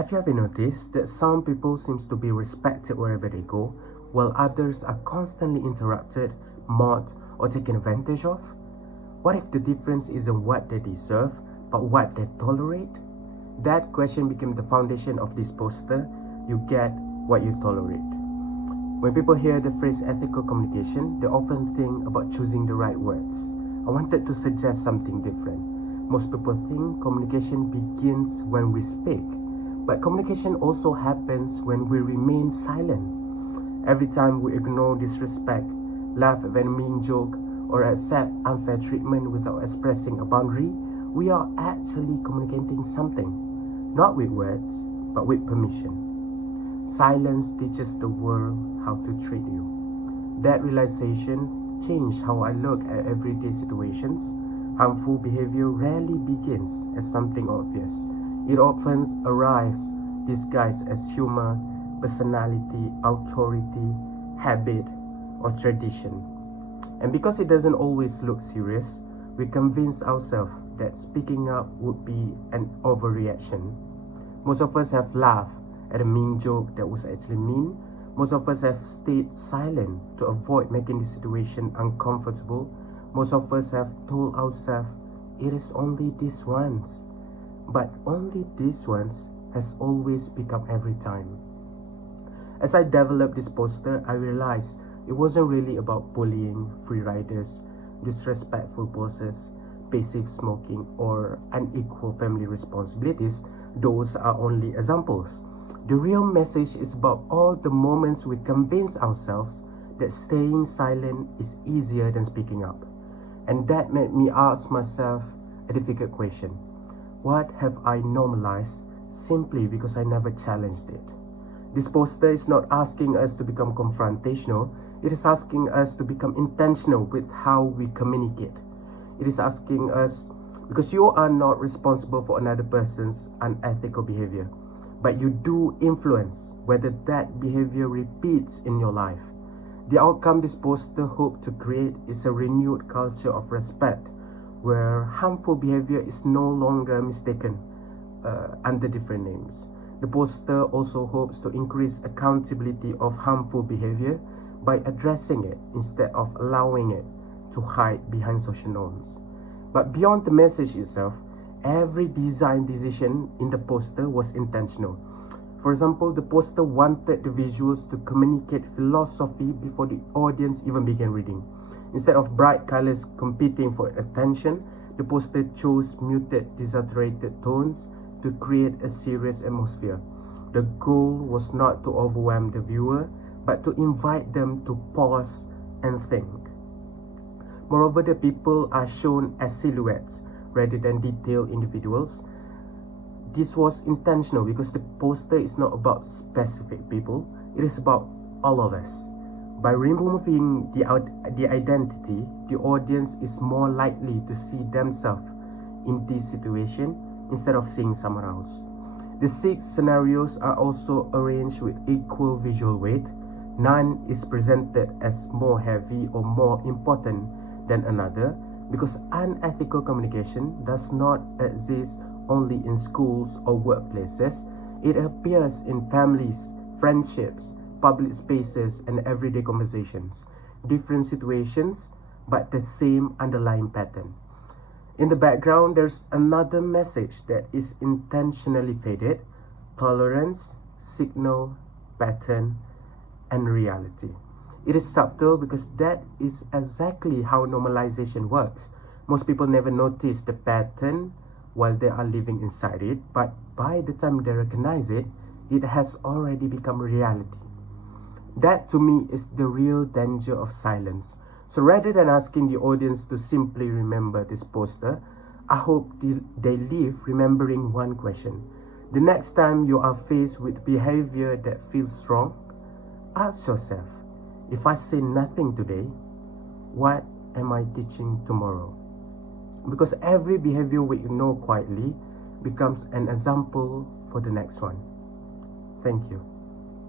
Have you ever noticed that some people seem to be respected wherever they go, while others are constantly interrupted, mocked, or taken advantage of? What if the difference isn't what they deserve, but what they tolerate? That question became the foundation of this poster, "You get what you tolerate." When people hear the phrase ethical communication, they often think about choosing the right words. I wanted to suggest something different. Most people think communication begins when we speak, but communication also happens when we remain silent. Every time we ignore disrespect, laugh at a mean joke, or accept unfair treatment without expressing a boundary, we are actually communicating something, not with words, but with permission. Silence teaches the world how to treat you. That realization changed how I look at everyday situations. Harmful behavior rarely begins as something obvious. It often arrives disguised as humor, personality, authority, habit, or tradition. And because it doesn't always look serious, we convince ourselves that speaking up would be an overreaction. Most of us have laughed at a mean joke that was actually mean. Most of us have stayed silent to avoid making the situation uncomfortable. Most of us have told ourselves, "It is only this once." But only this once has always become every time. As I developed this poster, I realized it wasn't really about bullying, free riders, disrespectful bosses, passive smoking, or unequal family responsibilities. Those are only examples. The real message is about all the moments we convince ourselves that staying silent is easier than speaking up. And that made me ask myself a difficult question. What have I normalized simply because I never challenged it? This poster is not asking us to become confrontational. It is asking us to become intentional with how we communicate. It is asking us, because you are not responsible for another person's unethical behavior, but you do influence whether that behavior repeats in your life. The outcome this poster hopes to create is a renewed culture of respect, where harmful behavior is no longer mistaken under different names. The poster also hopes to increase accountability of harmful behavior by addressing it instead of allowing it to hide behind social norms. But beyond the message itself, every design decision in the poster was intentional. For example, the poster wanted the visuals to communicate philosophy before the audience even began reading. Instead of bright colors competing for attention, the poster chose muted, desaturated tones to create a serious atmosphere. The goal was not to overwhelm the viewer, but to invite them to pause and think. Moreover, the people are shown as silhouettes rather than detailed individuals. This was intentional because the poster is not about specific people, it is about all of us. By removing the identity, the audience is more likely to see themselves in this situation instead of seeing someone else. The 6 scenarios are also arranged with equal visual weight. None is presented as more heavy or more important than another, because unethical communication does not exist only in schools or workplaces. It appears in families, friendships, public spaces, and everyday conversations. Different situations, but the same underlying pattern. In the background, there's another message that is intentionally faded: tolerance, signal, pattern, and reality. It is subtle because that is exactly how normalization works. Most people never notice the pattern while they are living inside it, but by the time they recognize it, it has already become reality. That to me is the real danger of silence. So rather than asking the audience to simply remember this poster, I hope they leave remembering one question. The next time you are faced with behavior that feels wrong, ask yourself, if I say nothing today, what am I teaching tomorrow? Because every behavior we ignore quietly becomes an example for the next one. Thank you.